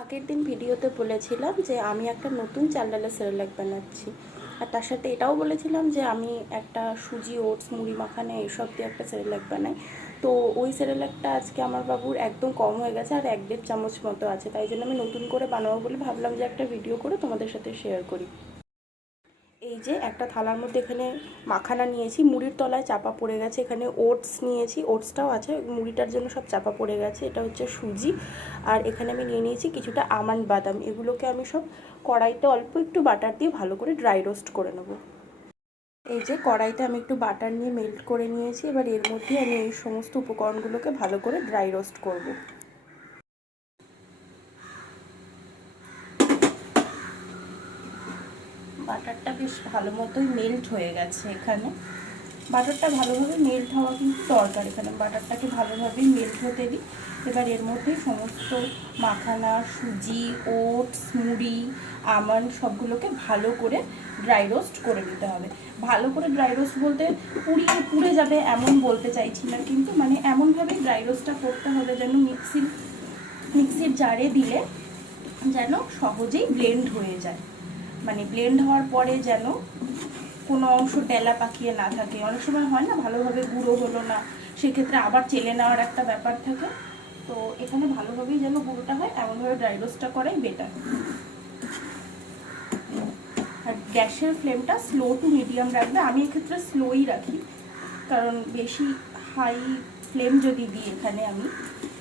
আগের দিন ভিডিওতে বলেছিলাম যে আমি একটা নতুন চাল ডালের সেরেলাক বানাচ্ছি, আর তার সাথে এটাও বলেছিলাম যে আমি একটা সুজি, ওটস, মুড়ি মাখানা এইসব দিয়ে একটা সেরেলাক বানাই। তো ওই সেরেলাকটা আজকে আমার বাবুর একদম কম হয়ে গেছে, আর 1-1.5 চামচ মতো আছে, তাই জন্য আমি নতুন করে বানাবো বলে ভাবলাম যে একটা ভিডিও করে তোমাদের সাথে শেয়ার করি। এই যে একটা থালার মধ্যে এখানে মাখানা নিয়েছি, মুড়ির তলায় চাপা পড়ে গেছে। এখানে ওটস নিয়েছি, ওটসটাও আছে, মুড়িটার জন্য সব চাপা পড়ে গেছে। এটা হচ্ছে সুজি। আর এখানে আমি নিয়ে নিয়েছি কিছুটা আমন্ড বাদাম। এগুলোকে আমি সব কড়াইতে অল্প একটু বাটার দিয়ে ভালো করে ড্রাই রোস্ট করে নেব। এই যে কড়াইতে আমি একটু বাটার নিয়ে মেল্ট করে নিয়েছি। এবার এর মধ্যে আমি এই সমস্ত উপকরণগুলোকে ভালো করে ড্রাই রোস্ট করব। বাটারটা বেশ ভালো মতোই মেল্ট হয়ে গেছে। এখানে বাটারটা ভালোভাবে মেল্ট হওয়া কিন্তু দরকার। এখানে বাটারটাকে ভালোভাবেই মেল্ট হতে দিই। এবার এর মধ্যে সমস্ত মাখানা, সুজি, ওটস, মুড়ি, আমন্ড সবগুলোকে ভালো করে ড্রাই রোস্ট করে নিতে হবে। ভালো করে ড্রাই রোস্ট বলতে পুড়ে যাবে এমন বলতে চাইছি না, কিন্তু মানে এমনভাবে ড্রাই রোস্টটা করতে হবে যেন মিক্সির জারে দিলে যেন সহজেই ব্লেন্ড হয়ে যায়। মানে ব্লেন্ড হওয়ার পরে যেন কোনো অংশ ডেলা পাকিয়ে না থাকে। অনেক সময় হয় না, ভালোভাবে গুঁড়ো হলো না, সেক্ষেত্রে আবার চেলে নেওয়ার একটা ব্যাপার থাকে। তো এখানে ভালোভাবেই যেন গুঁড়োটা হয় এমনভাবে ড্রাই রোস্টটা করাই বেটার। আর গ্যাসের ফ্লেমটা স্লো টু মিডিয়াম রাখবে। আমি এক্ষেত্রে স্লোই রাখি, কারণ বেশি হাই ফ্লেম যদি দিই এখানে আমি,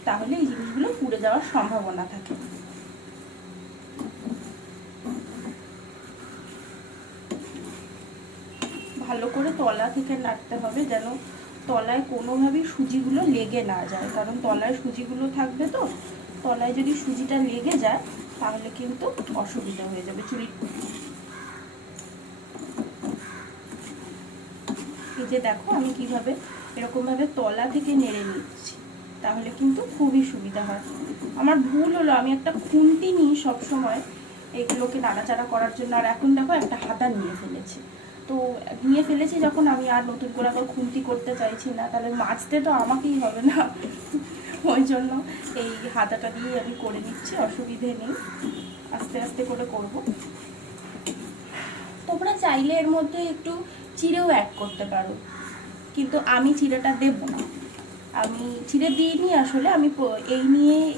তাহলে এই জিনিসগুলো পুড়ে যাওয়ার সম্ভাবনা থাকে। ভালো করে তলা থেকে নাড়তে হবে যেন তলায় কোনোভাবেই সুজিগুলো লেগে না যায়, কারণ তলায় সুজিগুলো থাকবে। তো তলায় যদি সুজিটা লেগে যায় তাহলে কিন্তু অসুবিধা হয়ে যাবে। এই যে দেখো আমি কিভাবে এরকমভাবে তলা থেকে নেড়ে নিচ্ছি, তাহলে কিন্তু খুবই সুবিধা হয়। আমার ভুল হলো, আমি একটা খুন্তি নিই সবসময় এগুলোকে নাড়াচাড়া করার জন্য, আর এখন দেখো একটা হাতা নিয়ে ফেলেছি যখন, আমি আর নতুন করে আবার খুন্তি করতে চাইছি না, তাহলে মাজতে তো আমাকেই হবে না। ওই জন্য এই হাতাটা দিয়ে আমি করে নিচ্ছি, অসুবিধে নেই, আস্তে আস্তে করে করব। তোমরা চাইলে এর মধ্যে একটু চিড়েও অ্যাড করতে পারো, কিন্তু আমি চিড়েটা দেব না। আমি চিড়ে দিইনি আসলে। আমি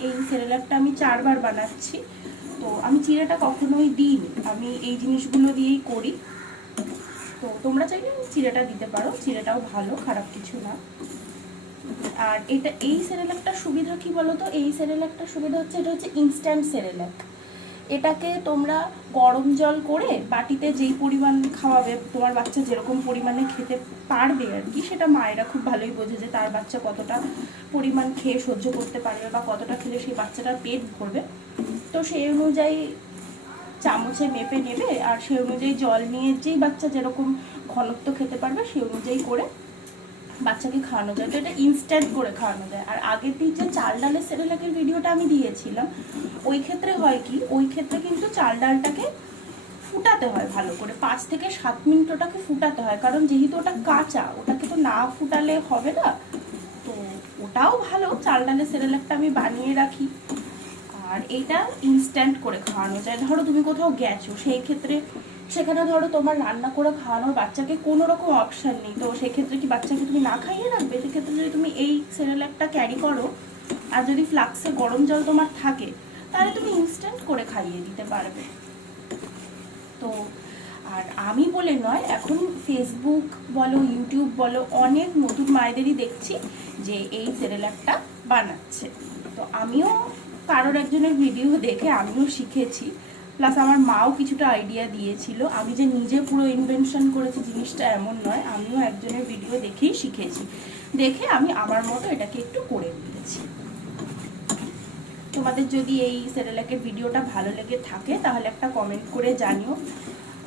এই সেরেলাকটা আমি 4 বার বানাচ্ছি, তো আমি চিড়েটা কখনোই দিইনি। আমি এই জিনিসগুলো দিয়েই করি। তো তোমরা চাইলে চিড়েটা দিতে পারো, চিড়েটাও ভালো, খারাপ কিছু না। আর এই সেরেলাকটার সুবিধা কি বলো তো? এই সেরেলাকটার সুবিধা হচ্ছে, এটা হচ্ছে ইনস্ট্যান্ট সেরেলাক। এটাকে তোমরা গরম জল করে বাটিতে যেই পরিমাণ খাওয়াবে, তোমার বাচ্চা যেরকম পরিমাণে খেতে পারবে আর কি, সেটা মায়েরা খুব ভালোই বোঝে যে তার বাচ্চা কতটা পরিমাণ খেয়ে সহ্য করতে পারবে বা কতটা খেলে সেই বাচ্চাটার পেট ভরবে। তো সেই অনুযায়ী চামচে মেপে নেবে, আর সেই অনুযায়ী জল নিয়ে যেই বাচ্চা যেরকম ঘনত্ব খেতে পারবে সেই অনুযায়ী করে বাচ্চাকে খাওয়ানো যায়। তো এটা ইনস্ট্যান্ট করে খাওয়ানো যায়। আর আগের দিন যে চাল ডালের সেরেলাকের ভিডিওটা আমি দিয়েছিলাম, ওই ক্ষেত্রে হয় কি, ওই ক্ষেত্রে কিন্তু চাল ডালটাকে ফুটাতে হয় ভালো করে, 5 থেকে 7 মিনিট ওটাকে ফুটাতে হয়, কারণ যেহেতু ওটা কাঁচা, ওটাকে তো না ফুটালে হবে না। তো ওটাও ভালো, চাল ডালের সেরেলাকটা আমি বানিয়ে রাখি। আর এইটা ইনস্ট্যান্ট করে খাওয়ানো যায়। ধরো তুমি কোথাও গেছো, সেই ক্ষেত্রে সেখানে ধরো তোমার রান্না করে খাওয়ানোর বাচ্চাকে কোনো রকম অপশান নেই, তো সেক্ষেত্রে কি বাচ্চাকে তুমি না খাইয়ে রাখবে? সেক্ষেত্রে যদি তুমি এই সেরেলাকটা ক্যারি করো, আর যদি ফ্লাক্সে গরম জল তোমার থাকে, তাহলে তুমি ইনস্ট্যান্ট করে খাইয়ে দিতে পারবে। তো আর আমি বলে নয়, এখন ফেসবুক বলো, ইউটিউব বলো, অনেক নতুন মায়েদেরই দেখছি যে এই সেরেলাকটা বানাচ্ছে। তো আমিও কারোর একজনের ভিডিও দেখে আমিও শিখেছি, প্লাস আমার মাও কিছুটা আইডিয়া দিয়েছিল। আমি যে নিজে পুরো ইনভেনশন করেছি জিনিসটা এমন নয়, আমিও একজনের ভিডিও দেখেই শিখেছি। দেখে আমি আমার মতো এটাকে একটু করে নিয়েছি। তোমাদের যদি এই সেরেলাকের ভিডিওটা ভালো লেগে থাকে তাহলে একটা কমেন্ট করে জানিও।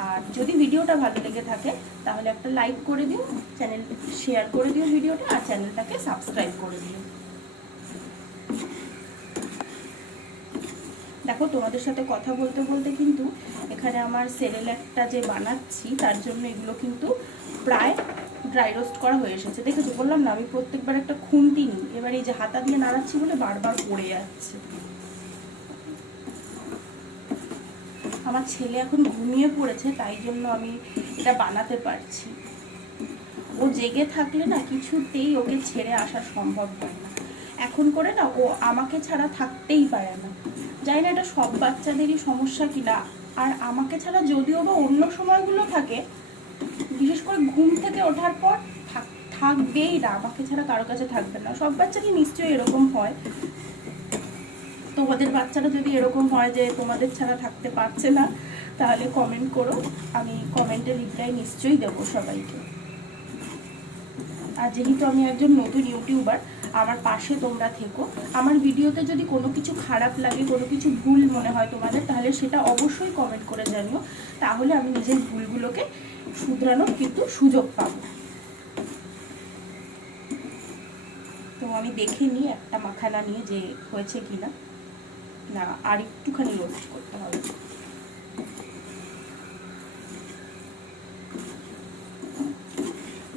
আর যদি ভিডিওটা ভালো লেগে থাকে তাহলে একটা লাইক করে দিও, চ্যানেল শেয়ার করে দিও ভিডিওটা, আর চ্যানেলটাকে সাবস্ক্রাইব করে দিও। দেখো তোমাদের সাথে কথা বলতে বলতে কিন্তু এখানে আমার সেরেলাকটা যে বানাচ্ছি তার জন্য এগুলো কিন্তু প্রায় ড্রাই রোস্ট করা হয়ে এসেছে। দেখেছো, বললাম না আমি প্রত্যেকবার একটা খুন্তি নিই, এবার এই যে হাতা দিয়ে নাড়াচ্ছি বলে বারবার পড়ে যাচ্ছে। আমার ছেলে এখন ঘুমিয়ে পড়েছে, তাই জন্য আমি এটা বানাতে পারছি। ও জেগে থাকলে না কিছুতেই ওকে ছেড়ে আসা সম্ভব হয় না। এখন করে না ও আমাকে ছাড়া থাকতেই পারে না। জানি না এটা সব বাচ্চাদেরই সমস্যা কিনা। আর আমাকে ছাড়া যদিও বা অন্য সময়গুলো থাকে, বিশেষ করে ঘুম থেকে ওঠার পর থাকবেই না, আমাকে ছাড়া কারো কাছে থাকবে না। সব বাচ্চাকে নিশ্চয়ই এরকম হয়। তোমাদের বাচ্চারা যদি এরকম হয় যে তোমাদের ছাড়া থাকতে পারছে না, তাহলে কমেন্ট করো, আমি কমেন্টে রিপ্লাই নিশ্চয়ই দেবো সবাইকে। আর যেহেতু আমি একজন নতুন ইউটিউবার, আমার পাশে তোমরা থেকো। আমার ভিডিওতে যদি কোনো কিছু খারাপ লাগে, কোনো কিছু ভুল মনে হয় তোমাদের, তাহলে সেটা অবশ্যই কমেন্ট করে জানিও। তাহলে আমি নিজের ভুলগুলোকে শুধরানোর কিন্তু সুযোগ পাবো। তো আমি দেখে নিই একটা মাখানা নিয়ে যে হয়েছে কিনা। না, আর একটুখানি রোস্ট করতে হবে।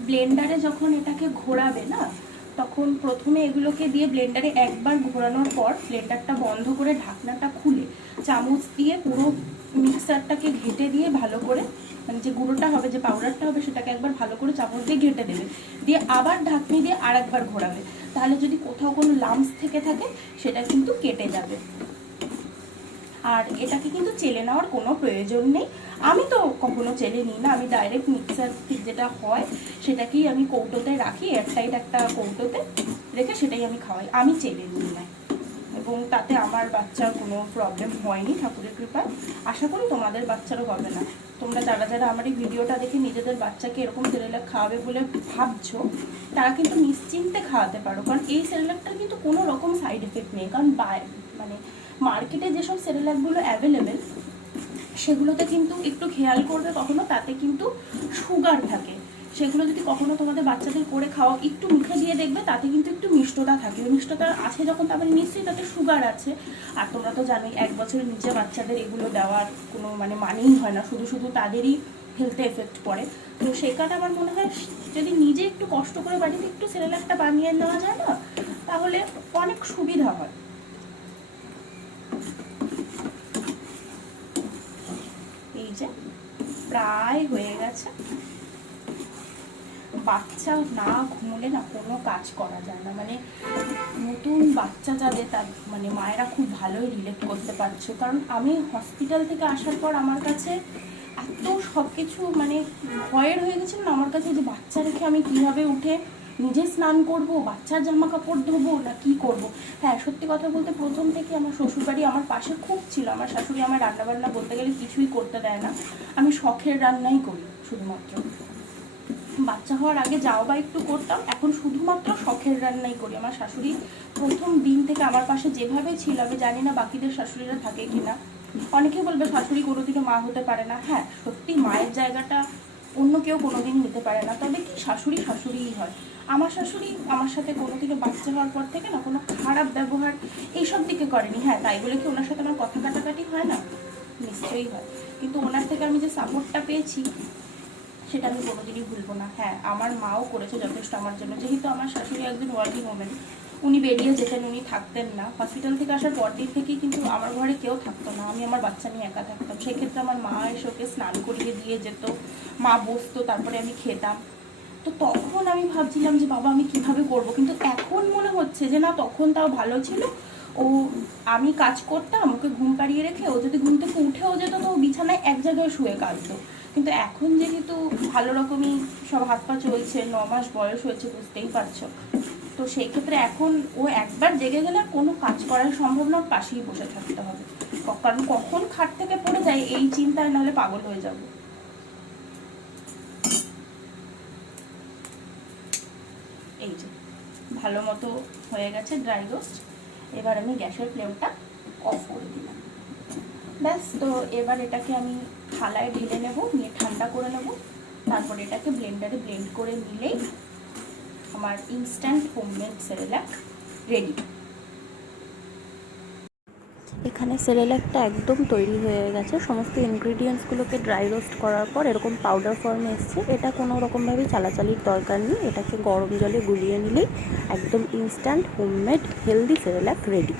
ব্লেন্ডারে যখন এটাকে ঘোরাবে না, তখন প্রথমে এগুলোকে দিয়ে ব্লেন্ডারে একবার ঘোরানোর পর ব্লেন্ডারটা বন্ধ করে ঢাকনাটা খুলে চামচ দিয়ে পুরো মিক্সারটাকে ঘেটে দিয়ে ভালো করে, মানে যে গুঁড়োটা হবে, যে পাউডারটা হবে, সেটাকে একবার ভালো করে চামচ দিয়ে ঘেটে দেবে, দিয়ে আবার ঢাকনি দিয়ে আর একবার ঘোরাবে। তাহলে যদি কোথাও কোনো লাম্পস থেকে থাকে সেটা কিন্তু কেটে যাবে। আর এটাকে কিন্তু চেলে নেওয়ার কোনো প্রয়োজন নেই। আমি তো কখনো চেলে নিই না, আমি ডাইরেক্ট মিক্সার যেটা হয় সেটাকেই আমি কৌটোতে রাখি, এয়ারটাইট একটা কৌটোতে রেখে সেটাই আমি খাওয়াই, আমি চেলে নিই না। এবং তাতে আমার বাচ্চার কোনো প্রবলেম হয়নি ঠাকুরের কৃপায়। আশা করি তোমাদের বাচ্চারও হবে না। তোমরা যারা যারা আমার এই ভিডিওটা দেখে নিজেদের বাচ্চাকে এরকম সেরেলাক খাওয়াবে বলে ভাবছো, তারা কিন্তু নিশ্চিন্তে খাওয়াতে পারো। কারণ এই সেরেলাকটার কিন্তু কোনো রকম সাইড এফেক্ট নেই। কারণ মানে মার্কেটে যেসব সেরেলাকগুলো অ্যাভেলেবেল, সেগুলোতে কিন্তু একটু খেয়াল করবে কখনো, তাতে কিন্তু সুগার থাকে। সেগুলো যদি কখনো তোমাদের বাচ্চাদের করে খাওয়া, একটু মুখে দিয়ে দেখবে তাতে কিন্তু একটু মিষ্টতা থাকে। ওই মিষ্টতা আছে যখন, তারপরে নিশ্চয়ই তাতে সুগার আছে। আর তোমরা তো জানোই 1 বছরের নিচে বাচ্চাদের এগুলো দেওয়ার কোনো মানেই হয় না, শুধু শুধু তাদেরই হেলথে এফেক্ট পড়ে। তো সেই কারণে আমার মনে হয় যদি নিজে একটু কষ্ট করে বাড়িতে একটু সেরেলাকটা বানিয়ে নেওয়া যায় না, তাহলে অনেক সুবিধা হয়। এই যে প্রায় হয়ে গেছে। বাচ্চা না ঘুমলে না কোনো কাজ করা যায় না। মানে নতুন বাচ্চা যাদের, তার মানে মায়েরা খুব ভালোই রিলেট করতে পারছো। কারণ আমি হসপিটাল থেকে আসার পর আমার কাছে এত সব কিছু মানে ভয়ের হয়ে গেছিল না আমার কাছে, যে বাচ্চা রেখে আমি কীভাবে উঠে নিজে স্নান করব, বাচ্চার জামা কাপড় ধোবো না কি করব। হ্যাঁ, সত্যি কথা বলতে প্রথম থেকে আমার শ্বশুরবাড়ি আমার পাশে খুব ছিল। আমার শাশুড়ি আমার রান্নাবান্না বলতে গেলে কিছুই করতে দেয় না, আমি শখের রান্নাই করি শুধুমাত্র। বাচ্চা হওয়ার আগে যাও বা একটু করতাম, এখন শুধুমাত্র শখের রান্নাই করি। আমার শাশুড়ি প্রথম দিন থেকে আমার পাশে যেভাবে ছিল, আমি জানি না বাকিদের শাশুড়িরা থাকে কিনা। অনেকে বলবে শাশুড়ি কোনোদিনও মা হতে পারে না। হ্যাঁ, সত্যি মায়ের জায়গাটা অন্য কেউ কোনোদিন নিতে পারে না, তবে কি শাশুড়ি শাশুড়িই হয়। আমার শাশুড়ি আমার সাথে কোনোদিনও বাচ্চা হওয়ার পর থেকে না কোনো খারাপ ব্যবহার এইসব দিকে করেনি। হ্যাঁ, তাই বলে কি ওনার সাথে আমার কথা কাটাকাটি হয় না? নিশ্চয়ই হয়। কিন্তু ওনার থেকে আমি যে সাপোর্টটা পেয়েছি সেটা আমি কোনোদিনই ভুলবো না। হ্যাঁ, আমার মাও করেছে যথেষ্ট আমার জন্য। যেহেতু আমার শাশুড়ি একজন ওয়ার্কিং ওমেন, উনি বেরিয়ে যেতেন, উনি থাকতেন না। হসপিটাল থেকে আসার পর দিন থেকেই কিন্তু আমার ঘরে কেউ থাকতো না, আমি আমার বাচ্চা নিয়ে একা থাকতাম। সেক্ষেত্রে আমার মা এসে ওকে স্নান করিয়ে দিয়ে যেত, মা বসতো, তারপরে আমি খেতাম। তো তখন আমি ভাবছিলাম যে বাবা আমি কিভাবে করব, কিন্তু এখন মনে হচ্ছে যে না, তখন তাও ভালো ছিল। ও আমি কাজ করতাম, ওকে ঘুম পাড়িয়ে রেখে ও যদি ঘুম থেকে উঠেও যেত তো ও বিছানায় এক জায়গায় শুয়ে কাঁদতো। কিন্তু এখন যেহেতু ভালো রকমই সব হাত পা চলছে, 9 মাস বয়স হয়েছে, বুঝতেই পারছো। তো সেই ক্ষেত্রে এখন ও একবার জেগে গেলে কোনো কাজ করার সম্ভব না, পাশেই বসে থাকতে হবে। কারণ কখন খাট থেকে পড়ে যায় এই চিন্তায় নাহলে পাগল হয়ে যাবো। এই যে ভালো মতো হয়ে গেছে ড্রাই রোস্ট। এবার আমি গ্যাসের ফ্লেমটা অফ করে দিলাম। ব্যাস, তো এবার এটাকে আমি থালায় ঢেলে নেব, নিয়ে ঠান্ডা করে নেব। তারপর এটাকে ব্লেন্ডারে ব্লেন্ড করে নিলেই আমার ইনস্ট্যান্ট হোমমেড সেরেলাক রেডি। এখানে সেরেলাকটা একদম তৈরি হয়ে গেছে। সমস্ত ইনগ্রিডিয়েন্টসগুলোকে ড্রাই রোস্ট করার পর এরকম পাউডার ফর্মে এসছে। এটা কোনো রকমভাবে চালাচালির দরকার নেই, এটাকে গরম জলে গুলিয়ে নিলেই একদম instant homemade healthy Cerelac ready.